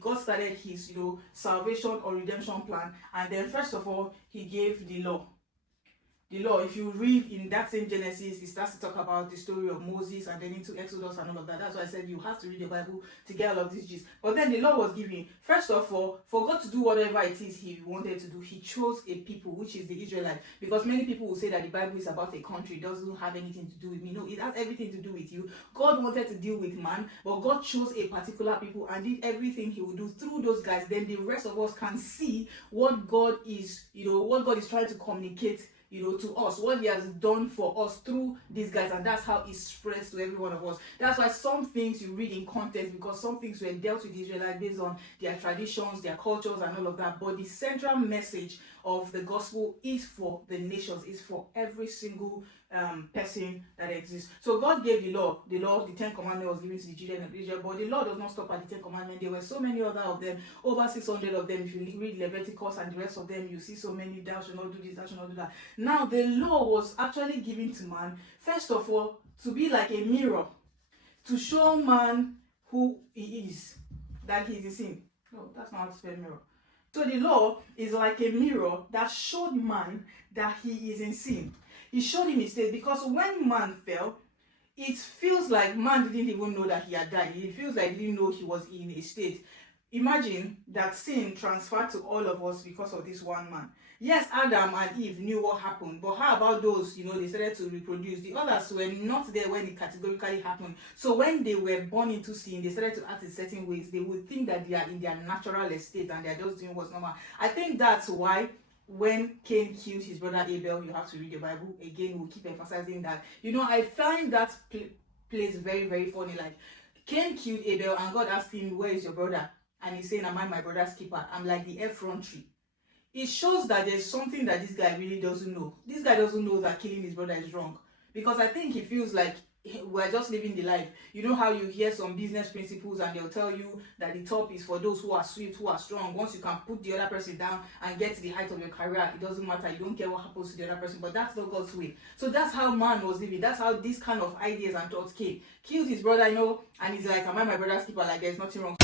God started his, salvation or redemption plan. And then first of all, he gave the law. The law, if you read in that same Genesis, it starts to talk about the story of Moses and then into Exodus and all of that. That's why I said you have to read the Bible to get all of these gist. But then the law was given. First of all, for God to do whatever it is he wanted to do, he chose a people, which is the Israelites. Because many people will say that the Bible is about a country. It doesn't have anything to do with me. No, it has everything to do with you. God wanted to deal with man, but God chose a particular people and did everything he would do through those guys. Then the rest of us can see what God is, what God is trying to communicate to us, what he has done for us through these guys, and that's how it spreads to every one of us. That's why some things you read in context, because some things were dealt with Israelites based on their traditions, their cultures, and all of that. But the central message of the gospel is for the nations, is for every single person that exists. So God gave the law, the 10 commandments was given to the children of Israel, but the law does not stop at the 10 commandments. There were so many other of them, over 600 of them. If you read Leviticus and the rest of them, you see so many, thou shalt not do this, thou shalt not do that. Now the law was actually given to man, first of all, to be like a mirror, to show man who he is, that he is in sin. No, that's not how to spell mirror. So the law is like a mirror that showed man that he is in sin. He showed him his state, because when man fell, it feels like man didn't even know that he had died. It feels like he didn't know he was in a state. Imagine that sin transferred to all of us because of this one man. Yes, Adam and Eve knew what happened, but how about those, they started to reproduce? The others were not there when it categorically happened. So when they were born into sin, they started to act in certain ways. They would think that they are in their natural estate and they are just doing what's normal. I think that's why when Cain killed his brother Abel, you have to read the Bible. Again, we'll keep emphasizing that. I find that place very, very funny. Like, Cain killed Abel and God asked him, where is your brother? And he's saying, am I my brother's keeper? I'm like the effrontery. It shows that there's something that this guy really doesn't know. This guy doesn't know that killing his brother is wrong. Because I think he feels like we're just living the life. You know how you hear some business principles and they'll tell you that the top is for those who are swift, who are strong. Once you can put the other person down and get to the height of your career, it doesn't matter. You don't care what happens to the other person. But that's not God's way. So that's how man was living. That's how these kind of ideas and thoughts came. Killed his brother, and he's like, am I my brother's keeper? Like, there's nothing wrong.